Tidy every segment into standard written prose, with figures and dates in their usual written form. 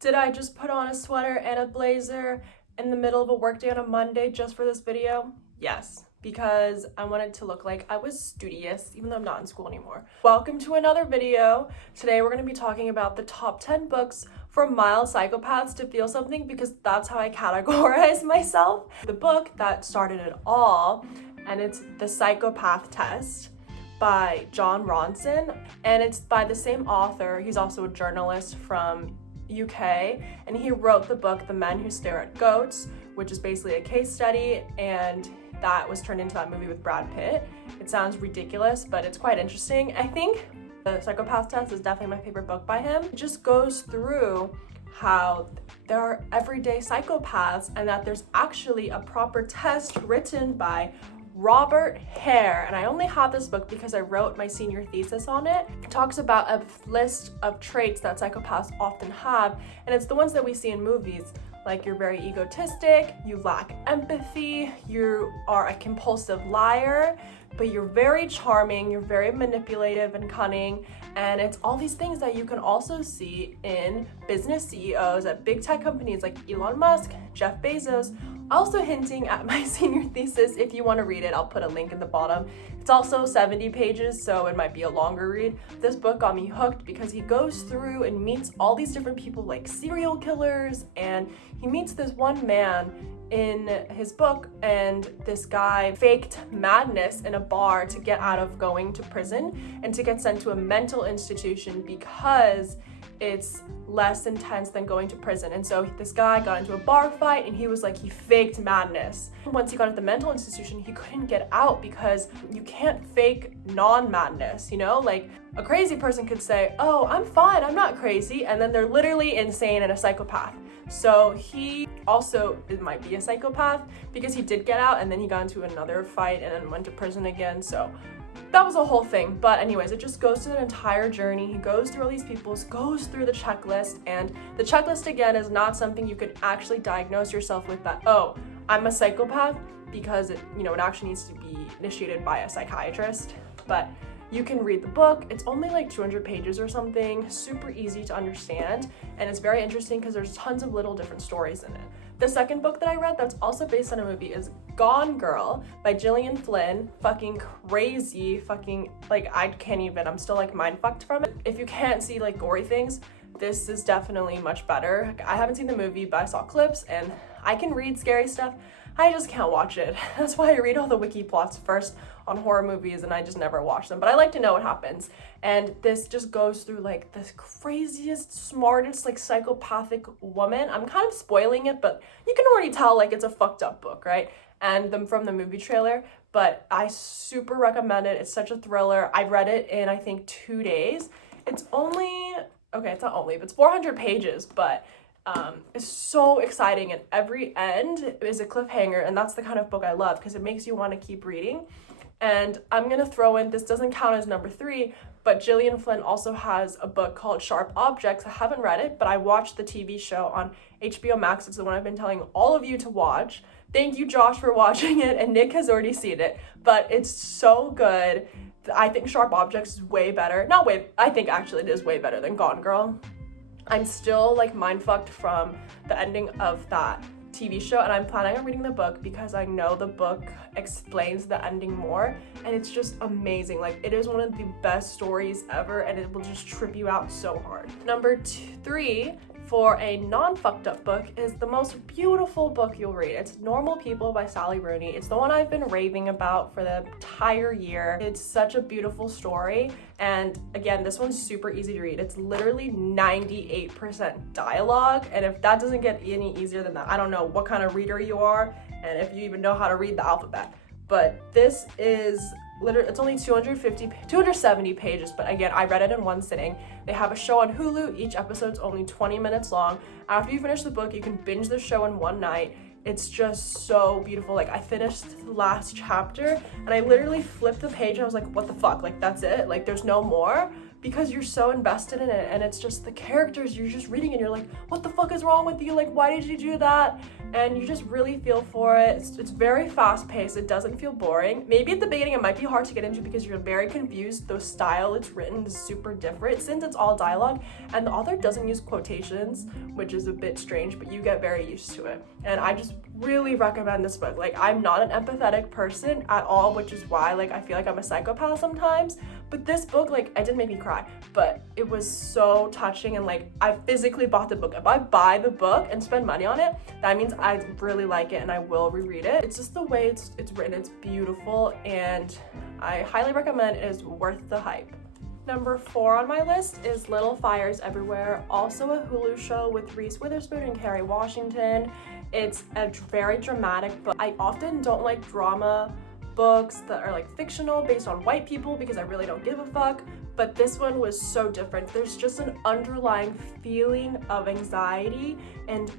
Did I just put on a sweater and a blazer in the middle of a workday on a Monday just for this video? Yes, because I wanted to look like I was studious, even though I'm not in school anymore. Welcome to another video. Today we're going to be talking about the top 10 books for mild psychopaths to feel something, because that's how I categorize myself. The book that started it all, and it's The Psychopath Test by Ronson, and it's by the same author. He's also a journalist from UK, and he wrote the book The Men Who Stare at Goats, which is basically a case study, and that was turned into that movie with Brad Pitt. It sounds ridiculous, but it's quite interesting. I think The Psychopath Test is definitely my favorite book by him. It just goes through how there are everyday psychopaths and that there's actually a proper test written by Robert Hare, and I only have this book because I wrote my senior thesis on it. It talks about a list of traits that psychopaths often have, and it's the ones that we see in movies, like you're very egotistic, you lack empathy, you are a compulsive liar, but you're very charming, you're very manipulative and cunning, and it's all these things that you can also see in business CEOs at big tech companies like Elon Musk, Jeff Bezos. Also hinting at my senior thesis. If you want to read it, I'll put a link in the bottom. It's also 70 pages, so it might be a longer read. This book got me hooked because he goes through and meets all these different people, like serial killers, and he meets this one man in his book, and this guy faked madness in a bar to get out of going to prison and to get sent to a mental institution because it's less intense than going to prison. And so this guy got into a bar fight, and he was like, he faked madness. Once he got at the mental institution, he couldn't get out because you can't fake non-madness, you know? Like, a crazy person could say, oh, I'm fine, I'm not crazy, and then they're literally insane and a psychopath. So he also might be a psychopath because he did get out, and then he got into another fight and then went to prison again. So that was a whole thing. But anyways, it just goes through the entire journey. He goes through all these people, goes through the checklist, and the checklist, again, is not something you could actually diagnose yourself with, that, oh, I'm a psychopath, because it actually needs to be initiated by a psychiatrist. But you can read the book. It's only like 200 pages or something, super easy to understand, and it's very interesting because there's tons of little different stories in it. The second book that I read that's also based on a movie is Gone Girl by Gillian Flynn. Fucking crazy, I'm still like mind fucked from it. If you can't see like gory things, this is definitely much better. I haven't seen the movie, but I saw clips, and I can read scary stuff. I just can't watch it. That's why I read all the wiki plots first on horror movies, and I just never watch them. But I like to know what happens. And this just goes through like the craziest, smartest, like psychopathic woman. I'm kind of spoiling it, but you can already tell like it's a fucked up book, right? And from the movie trailer, but I super recommend it. It's such a thriller. I read it in, I think, 2 days. It's only, okay, it's not only, but it's 400 pages, but it's so exciting, and every end is a cliffhanger, and that's the kind of book I love because it makes you want to keep reading. And I'm gonna throw in, this doesn't count as number 3, but Gillian Flynn also has a book called Sharp Objects. I haven't read it, but I watched the TV show on HBO Max. It's the one I've been telling all of you to watch. Thank you, Josh, for watching it, and Nick has already seen it, but it's so good. I think Sharp Objects is way better. I think actually it is way better than Gone Girl. I'm still like mind fucked from the ending of that TV show, and I'm planning on reading the book because I know the book explains the ending more, and it's just amazing. Like, it is one of the best stories ever, and it will just trip you out so hard. Number 3 for a non-fucked up book is the most beautiful book you'll read. It's Normal People by Sally Rooney. It's the one I've been raving about for the entire year. It's such a beautiful story, and again, this one's super easy to read. It's literally 98% dialogue, and if that doesn't get any easier than that, I don't know what kind of reader you are, and if you even know how to read the alphabet. But this is literally, it's only 270 pages, but again, I read it in one sitting. They have a show on Hulu. Each episode's only 20 minutes long. After you finish the book, you can binge the show in one night. It's just so beautiful. Like, I finished the last chapter, and I literally flipped the page, and I was like, what the fuck? Like, that's it? Like, there's no more? Because you're so invested in it, and it's just the characters, you're just reading, and you're like, what the fuck is wrong with you? Like, why did you do that? and you just really feel for it. It's very fast paced. It doesn't feel boring. Maybe at the beginning it might be hard to get into because you're very confused. The style it's written is super different since it's all dialogue, and the author doesn't use quotations, which is a bit strange, but you get very used to it. And I just really recommend this book. Like, I'm not an empathetic person at all, which is why like I feel like I'm a psychopath sometimes, but this book, like, it didn't make me cry, but it was so touching, and like I physically bought the book. If I buy the book and spend money on it, that means I really like it and I will reread it. It's just the way it's written, it's beautiful, and I highly recommend it. Is worth the hype. Number 4 on my list is Little Fires Everywhere, also a Hulu show with Reese Witherspoon and Kerry Washington. It's a very dramatic book. I often don't like drama books that are like fictional based on white people because I really don't give a fuck, but this one was so different. There's just an underlying feeling of anxiety, and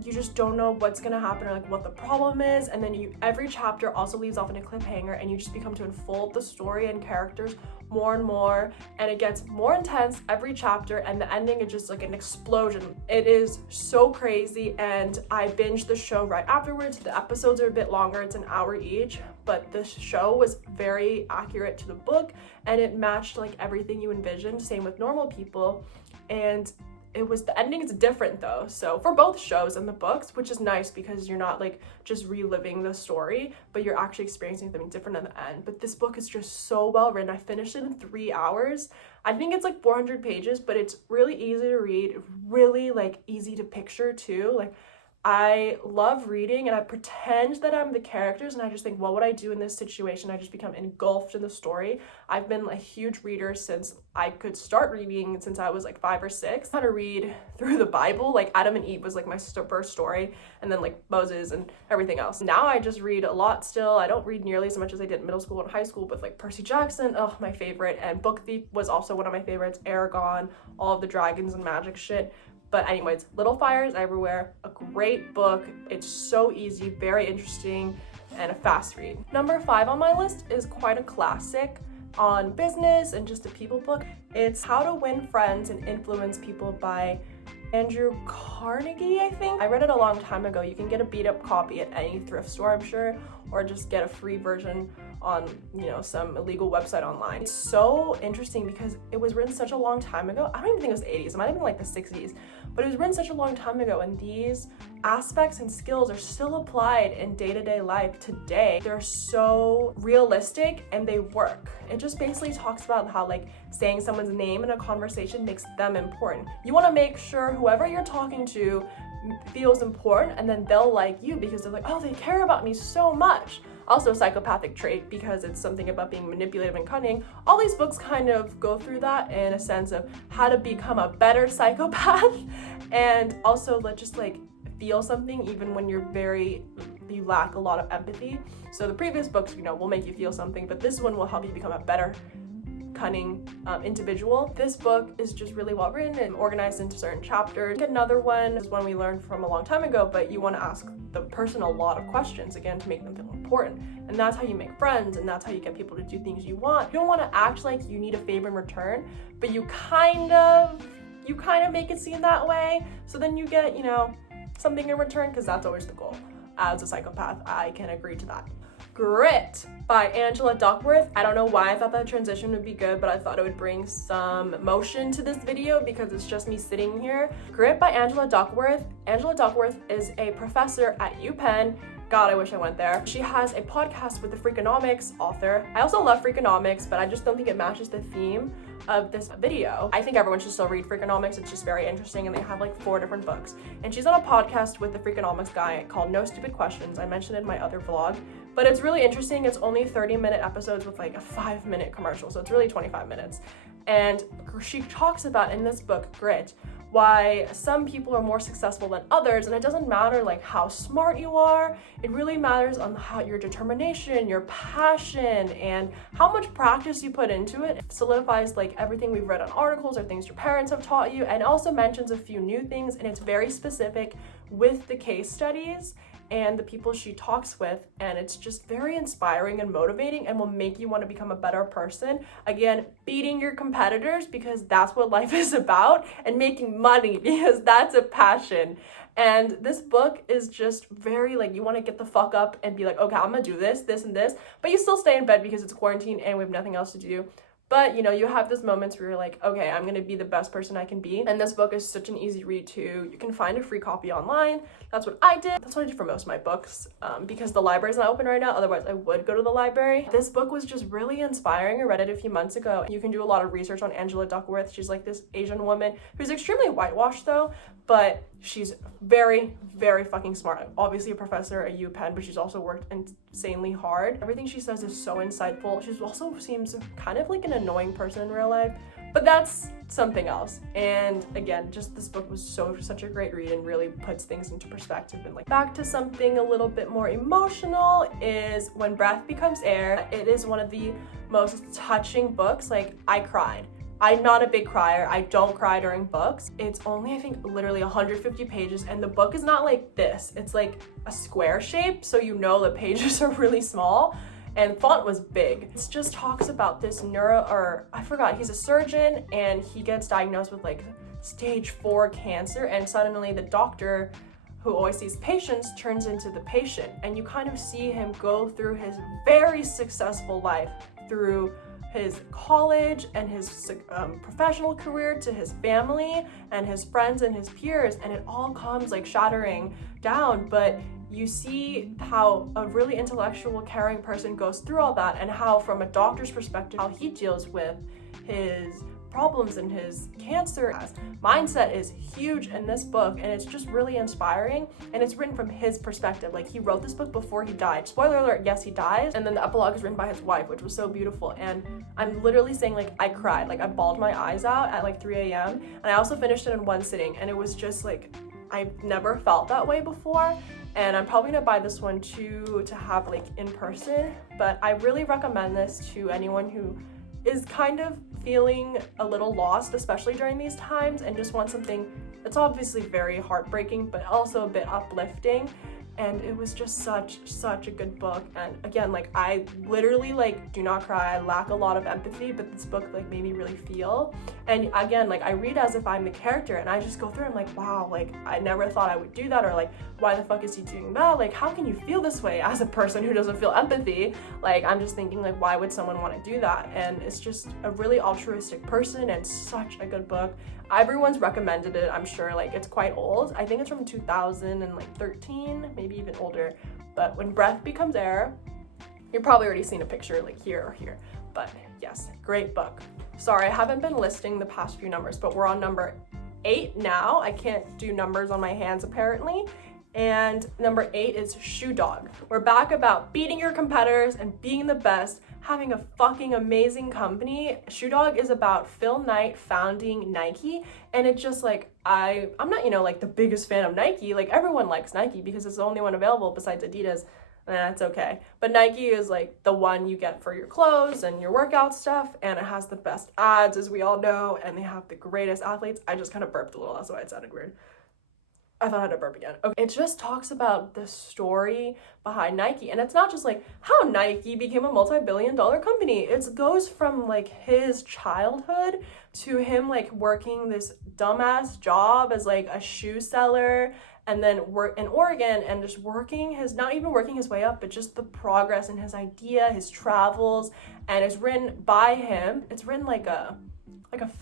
you just don't know what's gonna happen or like what the problem is, and then every chapter also leaves off in a cliffhanger, and you just become to unfold the story and characters more and more, and it gets more intense every chapter, and the ending is just like an explosion. It is so crazy, and I binged the show right afterwards. The episodes are a bit longer, it's an hour each, but the show was very accurate to the book, and it matched like everything you envisioned. Same with Normal People, and the ending is different though, so for both shows and the books, which is nice because you're not like just reliving the story, but you're actually experiencing something different in the end. But this book is just so well written. I finished it in 3 hours. I think it's like 400 pages, but it's really easy to read, really like easy to picture too. Like, I love reading and I pretend that I'm the characters, and I just think, what would I do in this situation? I just become engulfed in the story. I've been a huge reader since I could start reading, since I was like 5 or 6. How to read through the Bible, like Adam and Eve was like my first story, and then like Moses and everything else. Now I just read a lot still. I don't read nearly as much as I did in middle school and high school, but like Percy Jackson, oh, my favorite, and Book Thief was also one of my favorites, Aragon, all of the dragons and magic shit. But anyways, Little Fires Everywhere, a great book. It's so easy, very interesting, and a fast read. Number 5 on my list is quite a classic on business and just a people book. It's How to Win Friends and Influence People by Andrew Carnegie, I think. I read it a long time ago. You can get a beat up copy at any thrift store, I'm sure, or just get a free version on, some illegal website online. It's so interesting because it was written such a long time ago. I don't even think it was the 80s. It might have been like the 60s, but it was written such a long time ago, and these aspects and skills are still applied in day-to-day life today. They're so realistic and they work. It just basically talks about how like saying someone's name in a conversation makes them important. You want to make sure whoever you're talking to feels important, and then they'll like you because they're like, oh, they care about me so much. Also a psychopathic trait because it's something about being manipulative and cunning. All these books kind of go through that in a sense of how to become a better psychopath, and also just like feel something even when you lack a lot of empathy. So the previous books, will make you feel something, but this one will help you become a better cunning individual. This book is just really well written and organized into certain chapters. Another one is one we learned from a long time ago, but you want to ask the person a lot of questions, again, to make them feel important. And that's how you make friends, and that's how you get people to do things you want. You don't want to act like you need a favor in return, but you kind of make it seem that way, so then you get, something in return, because that's always the goal. As a psychopath, I can agree to that. Grit by Angela Duckworth. I don't know why I thought that transition would be good, but I thought it would bring some motion to this video because it's just me sitting here. Grit by Angela Duckworth. Angela Duckworth is a professor at UPenn. God, I wish I went there. She has a podcast with the Freakonomics author. I also love Freakonomics, but I just don't think it matches the theme of this video. I think everyone should still read Freakonomics. It's just very interesting, and they have like 4 different books. And she's on a podcast with the Freakonomics guy called No Stupid Questions. I mentioned it in my other vlog, but it's really interesting. It's only 30-minute episodes with like a 5-minute commercial, so it's really 25 minutes. And she talks about in this book, Grit, why some people are more successful than others, and it doesn't matter like how smart you are. It really matters on how your determination, your passion, and how much practice you put into it. It solidifies like everything we've read on articles or things your parents have taught you, and also mentions a few new things, and it's very specific with the case studies and the people she talks with, and it's just very inspiring and motivating and will make you want to become a better person. Again, beating your competitors because that's what life is about, and making money because that's a passion. And this book is just very like, you want to get the fuck up and be like, okay, I'm gonna do this, this, and this, but you still stay in bed because it's quarantine and we have nothing else to do. But, you know, you have those moments where you're like, okay, I'm going to be the best person I can be. And this book is such an easy read too. You can find a free copy online. That's what I did. That's what I do for most of my books because the library's not open right now. Otherwise, I would go to the library. This book was just really inspiring. I read it a few months ago. You can do a lot of research on Angela Duckworth. She's like this Asian woman who's extremely whitewashed though, but she's very, very fucking smart. Obviously a professor at UPenn, but she's also worked insanely hard. Everything she says is so insightful. She also seems kind of like an annoying person in real life, but that's something else. And again, just this book was such a great read and really puts things into perspective. And like back to something a little bit more emotional is When Breath Becomes Air. It is one of the most touching books. Like I cried. I'm not a big crier. I don't cry during books. It's only, I think, literally 150 pages, and the book is not like this. It's like a square shape, so you know the pages are really small, and font was big. It just talks about this he's a surgeon, and he gets diagnosed with like stage 4 cancer, and suddenly the doctor who always sees patients turns into the patient, and you kind of see him go through his very successful life, through his college and his professional career, to his family and his friends and his peers, and it all comes like shattering down. But you see how a really intellectual, caring person goes through all that, and how from a doctor's perspective, how he deals with his problems and his cancer mindset is huge in this book, and it's just really inspiring, and it's written from his perspective. Like he wrote this book before he died. Spoiler alert, yes, he dies. And then the epilogue is written by his wife, which was so beautiful. And I'm literally saying, like, I cried. Like I bawled my eyes out at like 3 a.m. and I also finished it in one sitting, and it was just like, I've never felt that way before. And I'm probably gonna buy this one too to have like in person, but I really recommend this to anyone who is kind of feeling a little lost, especially during these times, and just want something that's obviously very heartbreaking but also a bit uplifting. And it was just such a good book. And again, like I literally like do not cry. I lack a lot of empathy, but this book like made me really feel. And again, like I read as if I'm the character, and I just go through and I'm like, wow, like I never thought I would do that, or like why the fuck is he doing that? Like how can you feel this way as a person who doesn't feel empathy? Like I'm just thinking like, why would someone want to do that? And it's just a really altruistic person and such a good book. Everyone's recommended it, I'm sure. Like it's quite old. I think it's from 2013, maybe even older. But When Breath Becomes Air, you've probably already seen a picture like here or here. But yes, great book. Sorry, I haven't been listing the past few numbers, but we're on number 8 now. I can't do numbers on my hands apparently. And number 8 is Shoe Dog. We're back about beating your competitors and being the best, having a fucking amazing company. Shoe Dog is about Phil Knight founding Nike, and it's just like, I'm not, you know, like the biggest fan of Nike. Like everyone likes Nike because it's the only one available besides Adidas. That's okay. But Nike is like the one you get for your clothes and your workout stuff, and it has the best ads, as we all know, and they have the greatest athletes. I just kind of burped a little, that's why it sounded weird. I thought I had to burp again. Okay. It just talks about the story behind Nike, and it's not just like how Nike became a multi-billion-dollar company. It goes from like his childhood to him like working this dumbass job as like a shoe seller, and then work in Oregon and just not even working his way up, but just the progress in his idea, his travels. And it's written by him. It's written like a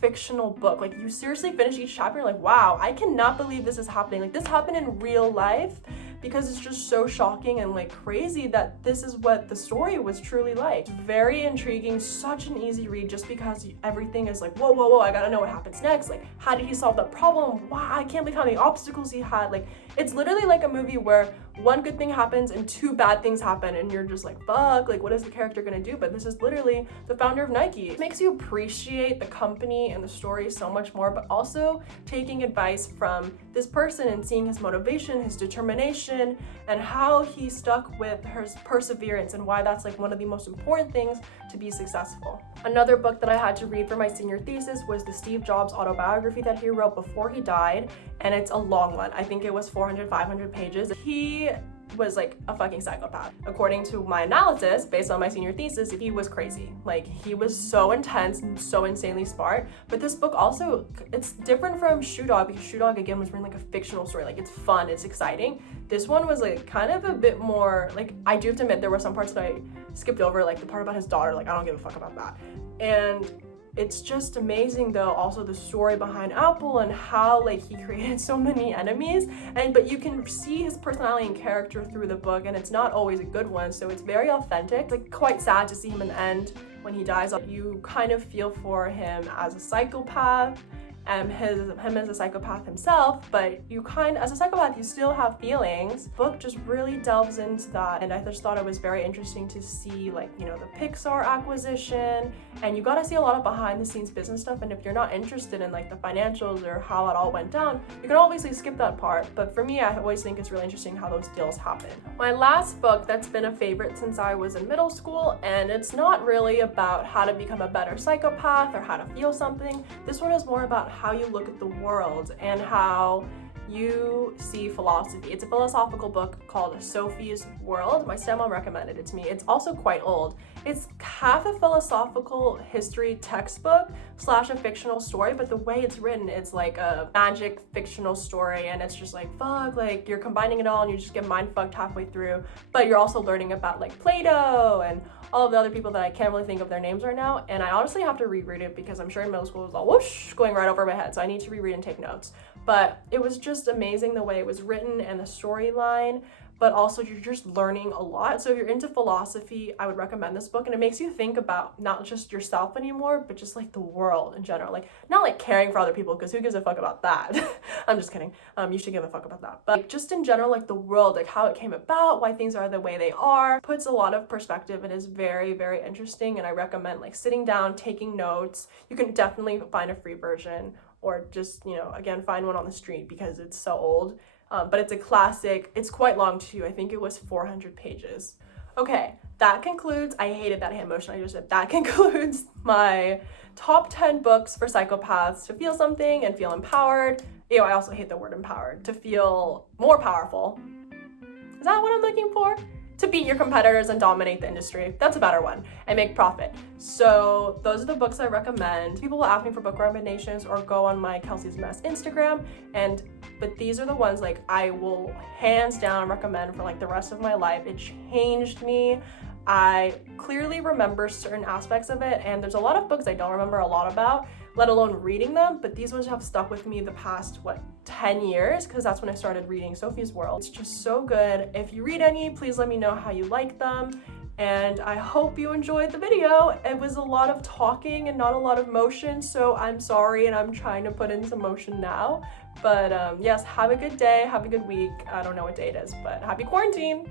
fictional book. Like you seriously finish each chapter, you're like, wow, I cannot believe this is happening. Like this happened in real life, because it's just so shocking and like crazy that this is what the story was truly like. Very intriguing, such an easy read, just because everything is like, whoa, I gotta know what happens next. Like, how did he solve that problem? Wow, I can't believe how many obstacles he had. Like, it's literally like a movie where one good thing happens and 2 bad things happen, and you're just like, fuck, like what is the character gonna do? But this is literally the founder of Nike. It makes you appreciate the company and the story so much more, but also taking advice from this person and seeing his motivation, his determination, and how he stuck with his perseverance, and why that's like one of the most important things to be successful. Another book that I had to read for my senior thesis was the Steve Jobs autobiography that he wrote before he died, and it's a long one. I think it was 400-500 pages. He was like a fucking psychopath. According to my analysis, based on my senior thesis, he was crazy. Like, he was so intense and so insanely smart. But this book also, it's different from Shoe Dog, because Shoe Dog, again, was written like a fictional story. Like, it's fun, it's exciting. This one was like kind of a bit more, like, I do have to admit there were some parts that I skipped over, like the part about his daughter. Like, I don't give a fuck about that. And it's just amazing though, also the story behind Apple and how like he created so many enemies, but you can see his personality and character through the book, and it's not always a good one, so it's very authentic. It's like quite sad to see him in the end when he dies. You kind of feel for him as a psychopath, him as a psychopath himself, but as a psychopath, you still have feelings. The book just really delves into that, and I just thought it was very interesting to see, like, you know, the Pixar acquisition, and you got to see a lot of behind the scenes business stuff. And if you're not interested in like the financials or how it all went down, you can obviously skip that part, but for me, I always think it's really interesting how those deals happen. My last book that's been a favorite since I was in middle school, and it's not really about how to become a better psychopath or how to feel something. This one is more about how you look at the world and how you see philosophy. It's a philosophical book called Sophies World. My stepmom recommended it to me. It's also quite old. It's half a philosophical history textbook / a fictional story, but the way it's written, it's like a magic fictional story, and it's just like, fuck, like you're combining it all and you just get mind fucked halfway through, but you're also learning about like Plato and all of the other people that I can't really think of their names right now, and I honestly have to reread it because I'm sure in middle school it was all whoosh going right over my head, so I need to reread and take notes. But it was just amazing the way it was written and the storyline, but also you're just learning a lot. So if you're into philosophy, I would recommend this book, and it makes you think about not just yourself anymore, but just like the world in general. Like, not like caring for other people, because who gives a fuck about that? I'm just kidding. You should give a fuck about that. But like, just in general, like the world, like how it came about, why things are the way they are, puts a lot of perspective and is very, very interesting. And I recommend like sitting down, taking notes. You can definitely find a free version, or just, you know, again, find one on the street because it's so old. But it's a classic. It's quite long too. I think it was 400 pages. Okay, that concludes, I hated that hand motion I just did. That concludes my top 10 books for psychopaths to feel something and feel empowered. Ew, I also hate the word empowered. To feel more powerful. Is that what I'm looking for? To beat your competitors and dominate the industry. That's a better one. And make profit. So those are the books I recommend. People will ask me for book recommendations or go on my Kelsey's Mess Instagram, but these are the ones like I will hands down recommend for like the rest of my life. It changed me. I clearly remember certain aspects of it, and there's a lot of books I don't remember a lot about, let alone reading them, but these ones have stuck with me the past, 10 years, because that's when I started reading Sophies World. It's just so good. If you read any, please let me know how you like them, and I hope you enjoyed the video. It was a lot of talking and not a lot of motion, so I'm sorry, and I'm trying to put in some motion now, but yes, have a good day, have a good week. I don't know what day it is, but happy quarantine!